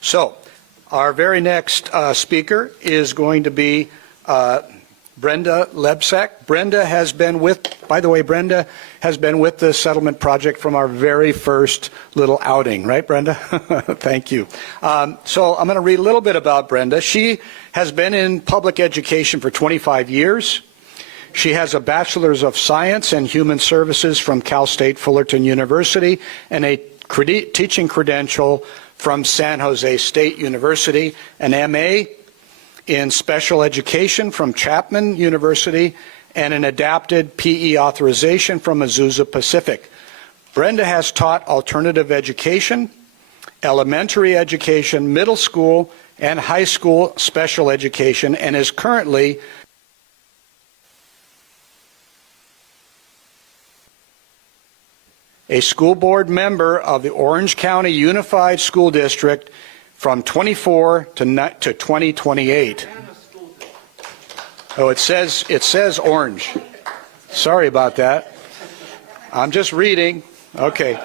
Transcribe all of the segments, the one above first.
So, our very next speaker is going to be Brenda Lebsack. Brenda has been with, by the way, Brenda has been with the settlement project from our very first little outing, right, Brenda? Thank you. So I'm going to read a little bit about Brenda. She has been in public education for 25 years. She has a Bachelor's of Science and Human Services from Cal State Fullerton University and a teaching credential from San Jose State University, an MA in Special Education from Chapman University, and an adapted PE authorization from Azusa Pacific. Brenda has taught alternative education, elementary education, middle school, and high school special education, and is currently a school board member of the Orange County Unified School District from 24 to 2028. Oh, it says Orange. Sorry about that. I'm just reading. Okay.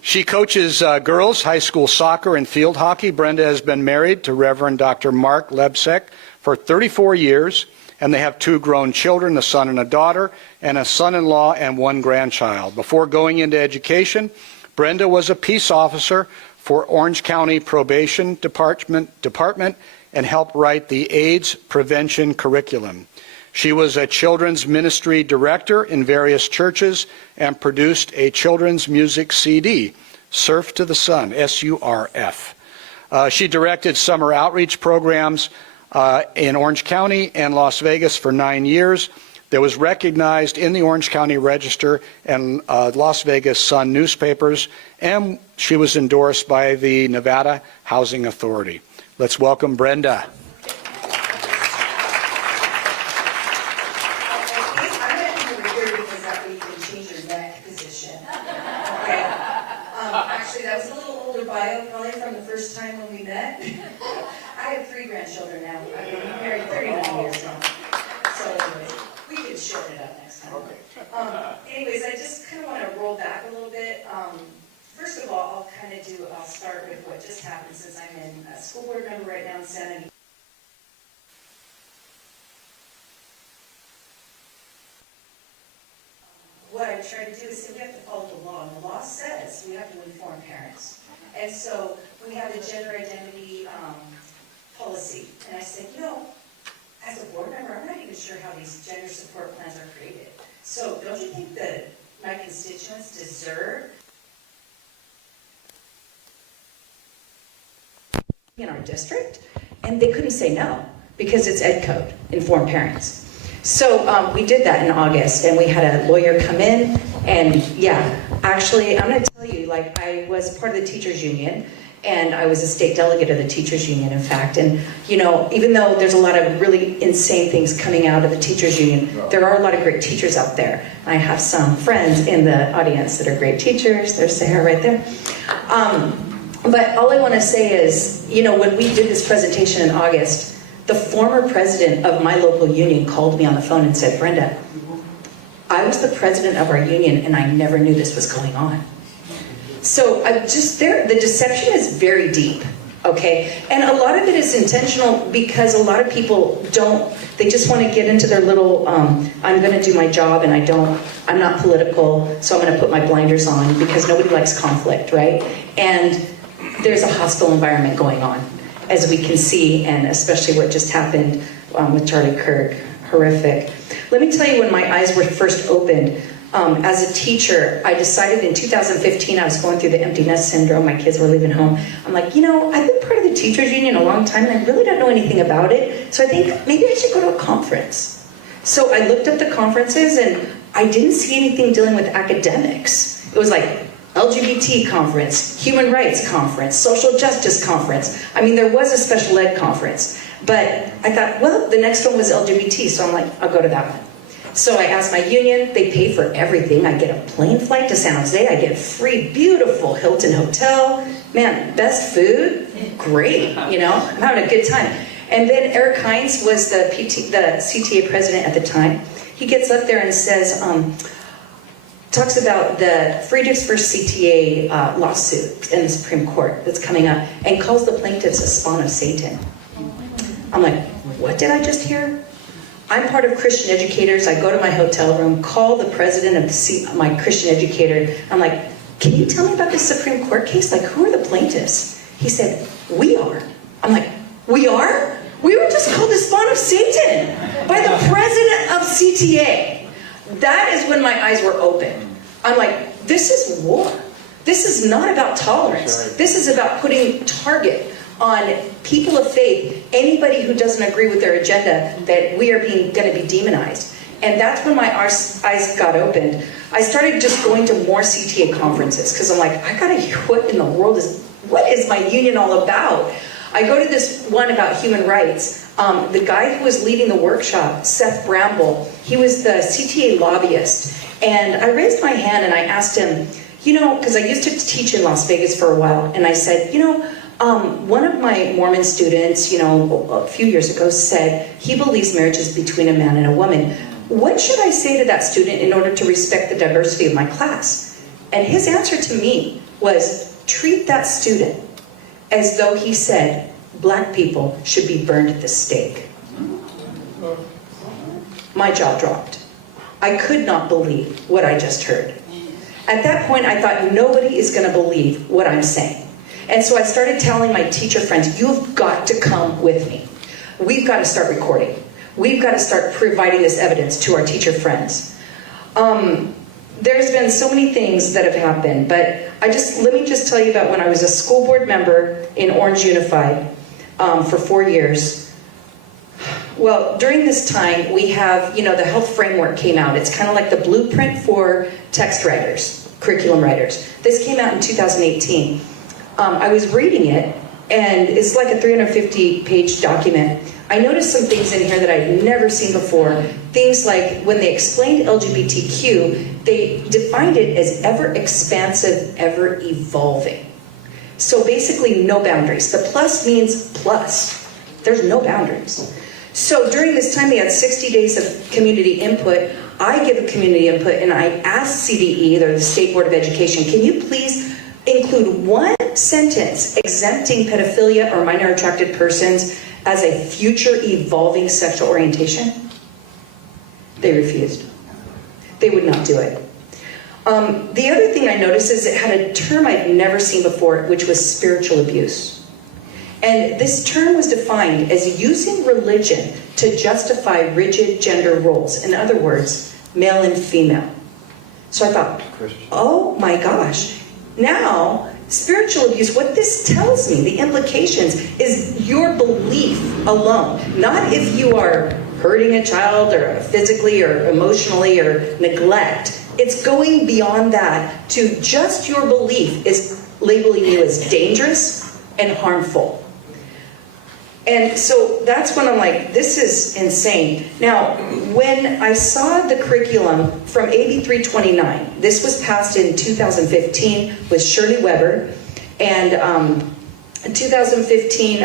She coaches girls, high school soccer, and field hockey. Brenda has been married to Reverend Dr. Mark Lebsack for 34 years, and they have 2 grown children, a son and a daughter, and a son-in-law and 1 grandchild. Before going into education, Brenda was a peace officer for Orange County Probation Department and helped write the AIDS prevention curriculum. She was a children's ministry director in various churches and produced a children's music CD, Surf to the Sun, S-U-R-F. She directed summer outreach programs in Orange County and Las Vegas for 9 years. That was recognized in the Orange County Register and Las Vegas Sun newspapers, and she was endorsed by the Nevada Housing Authority. Let's welcome Brenda. Actually, that was a little older bio, probably from the first time when we met. I have 3 grandchildren now. I've been married 39 years now. So anyways, we can shorten it up next time. Okay. Anyways, I just kind of want to roll back a little bit. First of all, I'll start with what just happened since I'm in a school board member right now in Santa Ana. What I try to do is say we have to follow the law, and the law says we have to inform parents. And so we have a gender identity policy. And I said, as a board member, I'm not even sure how these gender support plans are created. So don't you think that my constituents deserve in our district? And they couldn't say no, because it's ed code, inform parents. So we did that in August, and we had a lawyer come in, and actually, I'm going to tell you, I was part of the teachers union, and I was a state delegate of the teachers union, in fact, and even though there's a lot of really insane things coming out of the teachers union, there are a lot of great teachers out there. I have some friends in the audience that are great teachers. There's Sarah right there. But all I want to say is, when we did this presentation in August, the former president of my local union called me on the phone and said, Brenda, I was the president of our union and I never knew this was going on. So the deception is very deep, okay? And a lot of it is intentional because a lot of people they just want to get into their little, I'm going to do my job and I'm not political, so I'm going to put my blinders on because nobody likes conflict, right? And there's a hostile environment going on, as we can see, and especially what just happened with Charlie Kirk, horrific. Let me tell you when my eyes were first opened. As a teacher, I decided in 2015, I was going through the empty nest syndrome, my kids were leaving home. I'm like, I've been part of the teachers union a long time and I really don't know anything about it, so I think maybe I should go to a conference. So I looked up the conferences and I didn't see anything dealing with academics. It was like LGBT conference, human rights conference, social justice conference. I mean, there was a special ed conference, but I thought, well, the next one was LGBT, so I'm like, I'll go to that one. So I asked my union, they pay for everything. I get a plane flight to San Jose, I get free, beautiful Hilton hotel. Man, best food, great, I'm having a good time. And then Eric Hines was the CTA president at the time. He gets up there and says, talks about the Friedrichs versus CTA lawsuit in the Supreme Court that's coming up, and calls the plaintiffs a spawn of Satan. I'm like, what did I just hear? I'm part of Christian educators. I go to my hotel room, call the president of my Christian educator. I'm like, can you tell me about this Supreme Court case? Like, who are the plaintiffs? He said, we are. I'm like, we are? We were just called the spawn of Satan by the president of CTA. That is when my eyes were open. I'm like, this is war. This is not about tolerance. This is about putting target on people of faith, anybody who doesn't agree with their agenda, that we are going to be demonized. And that's when my eyes got opened. I started just going to more CTA conferences because I'm like, I gotta hear what in the world what is my union all about? I go to this one about human rights. The guy who was leading the workshop, Seth Bramble, he was the CTA lobbyist. And I raised my hand and I asked him, you know, because I used to teach in Las Vegas for a while, and I said, you know, one of my Mormon students, you know, a few years ago said he believes marriage is between a man and a woman. What should I say to that student in order to respect the diversity of my class? And his answer to me was, treat that student as though he said, black people should be burned at the stake. My jaw dropped. I could not believe what I just heard. At that point, I thought, nobody is going to believe what I'm saying. And so I started telling my teacher friends, you've got to come with me. We've got to start recording. We've got to start providing this evidence to our teacher friends. There's been so many things that have happened, but let me just tell you about when I was a school board member in Orange Unified for 4 years. Well, during this time, we have, you know, the health framework came out. It's kind of like the blueprint for text writers, curriculum writers. This came out in 2018. I was reading it, and it's like a 350-page document. I noticed some things in here that I'd never seen before. Things like when they explained LGBTQ, they defined it as ever expansive, ever evolving. So basically no boundaries. The plus means plus. There's no boundaries. So during this time, they had 60 days of community input. I give a community input, and I asked CDE, the State Board of Education, can you please include one sentence exempting pedophilia or minor attracted persons as a future evolving sexual orientation? They refused. They would not do it. The other thing I noticed is it had a term I'd never seen before, which was spiritual abuse. And this term was defined as using religion to justify rigid gender roles. In other words, male and female. So I thought, oh my gosh. Now, spiritual abuse, what this tells me, the implications, is your belief alone. Not if you are hurting a child or physically or emotionally or neglect. It's going beyond that to just your belief is labeling you as dangerous and harmful. And so that's when I'm like, this is insane. Now, when I saw the curriculum from AB 329, this was passed in 2015 with Shirley Weber, and in 2015,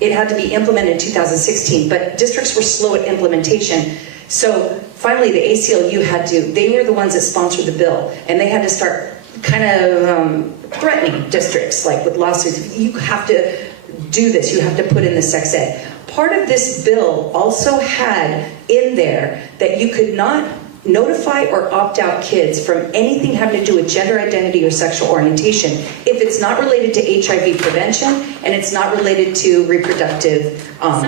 it had to be implemented in 2016, but districts were slow at implementation. So finally, the ACLU they were the ones that sponsored the bill, and they had to start kind of threatening districts, like with lawsuits. You have to do this, you have to put in the sex ed. Part of this bill also had in there that you could not notify or opt out kids from anything having to do with gender identity or sexual orientation if it's not related to HIV prevention and it's not related to reproductive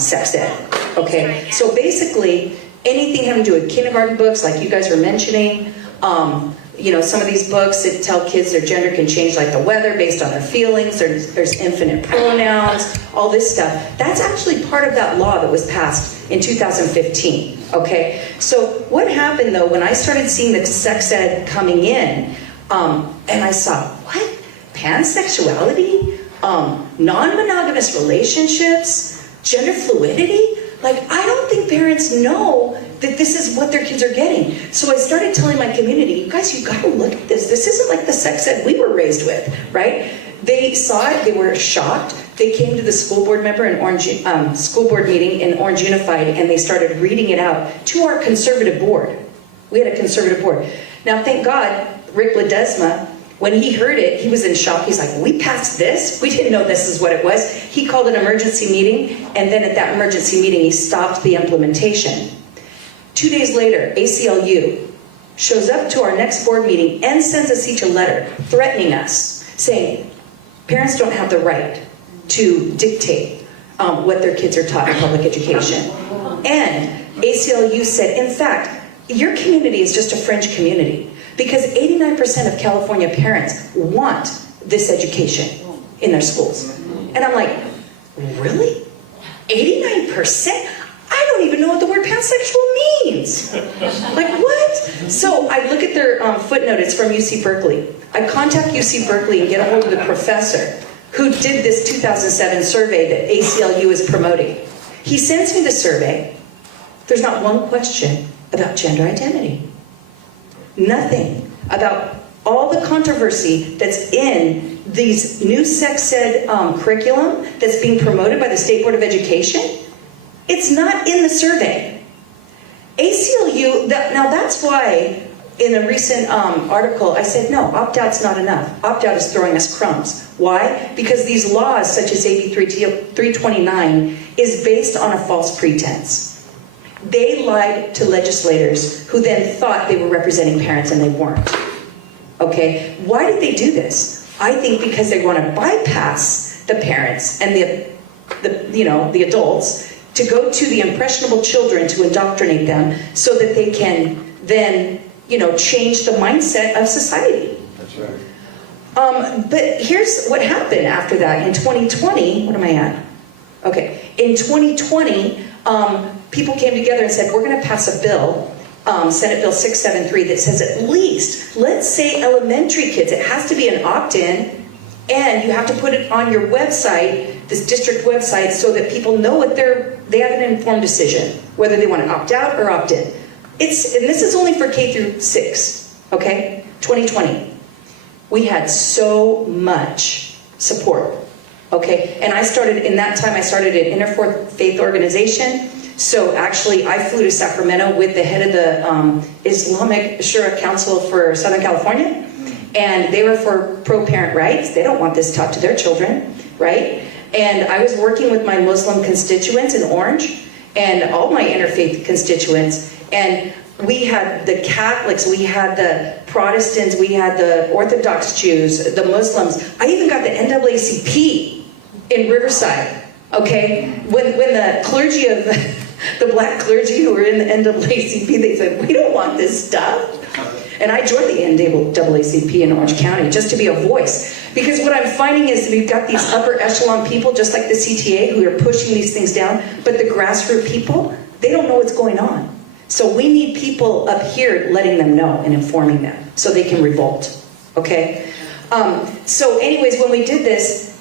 sex ed. Okay, so basically anything having to do with kindergarten books, like you guys were mentioning, you know, some of these books that tell kids their gender can change like the weather based on their feelings, there's infinite pronouns, all this stuff. That's actually part of that law that was passed in 2015, okay? So what happened though, when I started seeing the sex ed coming in, and I saw, what? Pansexuality? Non-monogamous relationships? Gender fluidity? Like, I don't think parents know that this is what their kids are getting. So I started telling my community, you guys, you gotta look at this. This isn't like the sex ed we were raised with, right? They saw it, they were shocked. They came to the school board member in school board meeting in Orange Unified, and they started reading it out to our conservative board. We had a conservative board. Now, thank God, Rick Ledesma, when he heard it, he was in shock. He's like, we passed this? We didn't know this is what it was. He called an emergency meeting, and then at that emergency meeting, he stopped the implementation. 2 days later, ACLU shows up to our next board meeting and sends us each a letter threatening us, saying parents don't have the right to dictate what their kids are taught in public education. And ACLU said, in fact, your community is just a fringe community because 89% of California parents want this education in their schools. And I'm like, really? 89%? I don't even know what the word pansexual means. Like, what? So I look at their footnote. It's from UC Berkeley. I contact UC Berkeley and get a hold of the professor who did this 2007 survey that ACLU is promoting. He sends me the survey. There's not one question about gender identity. Nothing about all the controversy that's in these new sex ed curriculum that's being promoted by the State Board of Education. It's not in the survey. ACLU, now that's why in a recent article I said, no, opt-out's not enough. Opt-out is throwing us crumbs. Why? Because these laws, such as AB 329, is based on a false pretense. They lied to legislators who then thought they were representing parents and they weren't. Okay? Why did they do this? I think because they want to bypass the parents and the adults to go to the impressionable children to indoctrinate them so that they can then, change the mindset of society. That's right. But here's what happened after that. In 2020, what am I at? Okay. In 2020, people came together and said, we're going to pass a bill, Senate Bill 673, that says at least, let's say elementary kids, it has to be an opt-in, and you have to put it on your website, this district website, so that people know what they have an informed decision, whether they want to opt out or opt in. And this is only for K through 6, okay? 2020. We had so much support, okay? And in that time, I started an interfaith organization. So actually, I flew to Sacramento with the head of the Islamic Shura Council for Southern California. And they were for pro-parent rights. They don't want this taught to their children, right? And I was working with my Muslim constituents in Orange and all my interfaith constituents. And we had the Catholics, we had the Protestants, we had the Orthodox Jews, the Muslims. I even got the NAACP in Riverside, okay? When the clergy of the black clergy who were in the NAACP, they said, we don't want this stuff. And I joined the NAACP in Orange County just to be a voice. Because what I'm finding is we've got these upper echelon people, just like the CTA, who are pushing these things down, but the grassroots people, they don't know what's going on. So we need people up here letting them know and informing them so they can revolt, okay? So anyways, when we did this,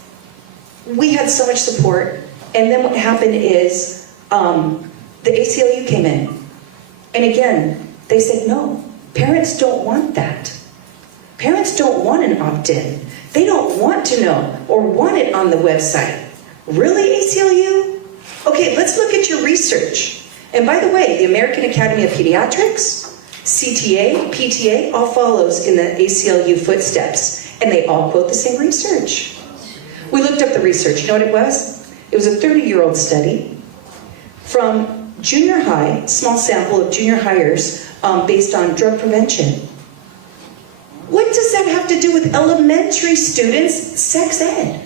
we had so much support. And then what happened is the ACLU came in. And again, they said, no, parents don't want that. Parents don't want an opt-in. They don't want to know or want it on the website. Really, ACLU? Okay, let's look at your research. And by the way, the American Academy of Pediatrics, CTA, PTA, all follows in the ACLU footsteps. And they all quote the same research. We looked up the research. You know what it was? It was a 30-year-old study from junior high, small sample of junior hires based on drug prevention. What does that have to do with elementary students' sex ed?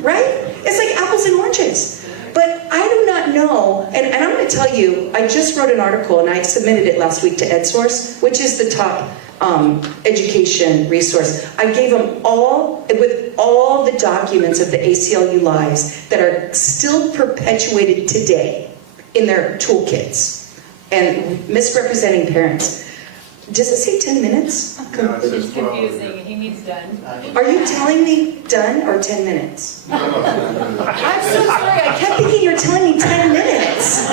Right? It's like apples and oranges. But I do not know, and I'm going to tell you, I just wrote an article and I submitted it last week to EdSource, which is the top education resource. I gave them with all the documents of the ACLU lies that are still perpetuated today in their toolkits and misrepresenting parents. Does it say 10 minutes? No, it says It's 12. confusing. He means done. Are you telling me done or 10 minutes? I'm so sorry, I kept thinking you're telling me 10 minutes.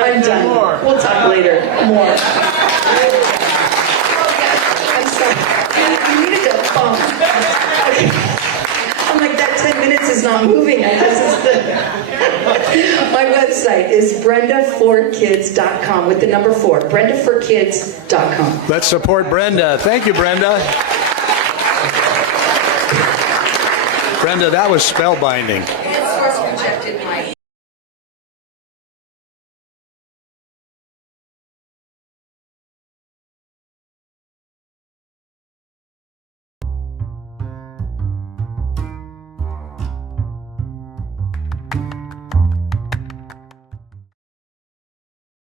I'm done. We'll talk later. More. I'm sorry. You needed to I'm like, that 10 minutes is not moving. My website website is brendaforkids.com with the number 4, brendaforkids.com. Let's support Brenda. Thank you, Brenda. Brenda, that was spellbinding. Source rejected my